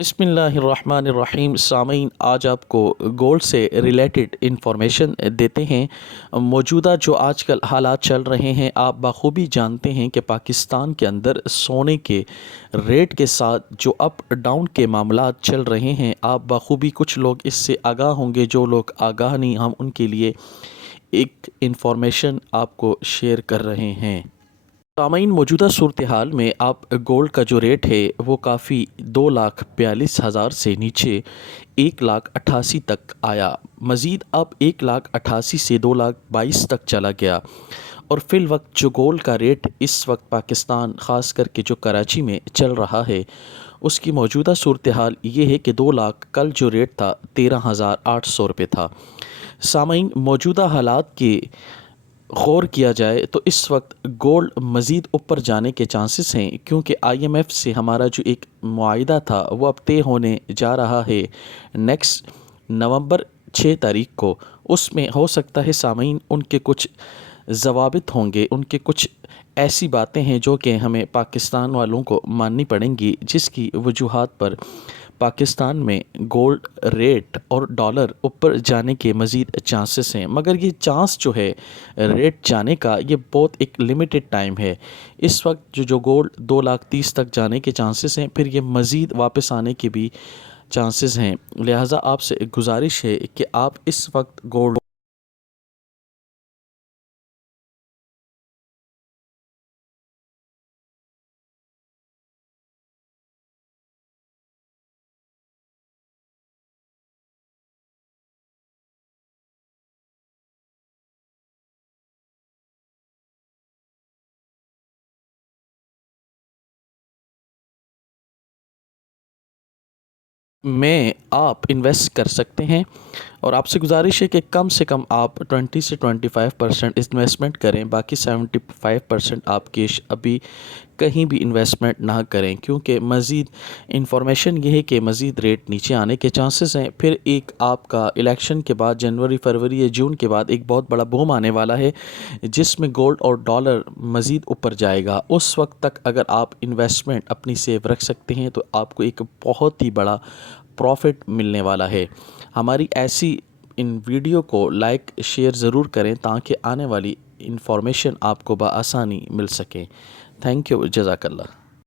बिस्मिल्लाहिर्रहमानिर्रहीम। सामीन, आज आपको गोल्ड से रिलेटेड इंफॉर्मेशन देते हैं। मौजूदा जो आजकल हालात चल रहे हैं, आप बखूबी जानते हैं कि पाकिस्तान के अंदर सोने के रेट के साथ जो अप डाउन के मामलात चल रहे हैं, आप बखूबी कुछ लोग इससे आगाह होंगे, जो लोग आगाह नहीं, हम उनके लिए एक इंफॉर्मेशन आपको शेयर कर रहे हैं। सामाइन, मौजूदा सूरत हाल में आप गोल्ड का जो रेट है वो काफ़ी 2,42,000 से नीचे 1,88,000 तक आया। मज़ीद अब 1,88,000 से 2,22,000 तक चला गया। और फिल वक्त जो गोल्ड का रेट इस वक्त पाकिस्तान, ख़ास करके जो कराची में चल रहा है, उसकी मौजूदा सूरत हाल ये है कि 2 लाख, कल जो रेट था 13,800 रुपये था। सामाइन, मौजूदा हालात के गौर किया जाए तो इस वक्त गोल्ड मज़ीद ऊपर जाने के चांसेस हैं, क्योंकि IMF से हमारा जो एक मुआहिदा था वो अब तय होने जा रहा है नेक्स्ट नवंबर 6 तारीख को। उसमें हो सकता है सामीन उनके कुछ ज़वाबित होंगे, उनके कुछ ऐसी बातें हैं जो कि हमें पाकिस्तान वालों को माननी पड़ेंगी, जिसकी वजूहात पर पाकिस्तान में गोल्ड रेट और डॉलर ऊपर जाने के मज़ीद चांसेस हैं। मगर ये चांस जो है रेट जाने का, ये बहुत एक लिमिटेड टाइम है। इस वक्त जो गोल्ड 2,30,000 तक जाने के चांसेस हैं, फिर ये मज़ीद वापस आने के भी चांसेस हैं। लिहाजा आपसे गुजारिश है कि आप इस वक्त गोल्ड में आप इन्वेस्ट कर सकते हैं। और आपसे गुजारिश है कि कम से कम आप 20 से 25% इन्वेस्टमेंट करें, बाकी 75% आप कैश अभी कहीं भी इन्वेस्टमेंट ना करें, क्योंकि मज़ीद इंफॉर्मेशन ये है कि मज़ीद रेट नीचे आने के चांसेस हैं। फिर एक आपका इलेक्शन के बाद जनवरी, फरवरी या जून के बाद एक बहुत बड़ा बूम आने वाला है, जिसमें गोल्ड और डॉलर मज़ीद ऊपर जाएगा। उस वक्त तक अगर आप इन्वेस्टमेंट अपनी सेव रख सकते हैं तो आपको एक बहुत ही बड़ा प्रॉफिट मिलने वाला है। हमारी ऐसी इन वीडियो को लाइक शेयर ज़रूर करें, ताकि आने वाली इंफॉर्मेशन आपको बआसानी मिल सके। थैंक यू, जज़ाकल्लाह।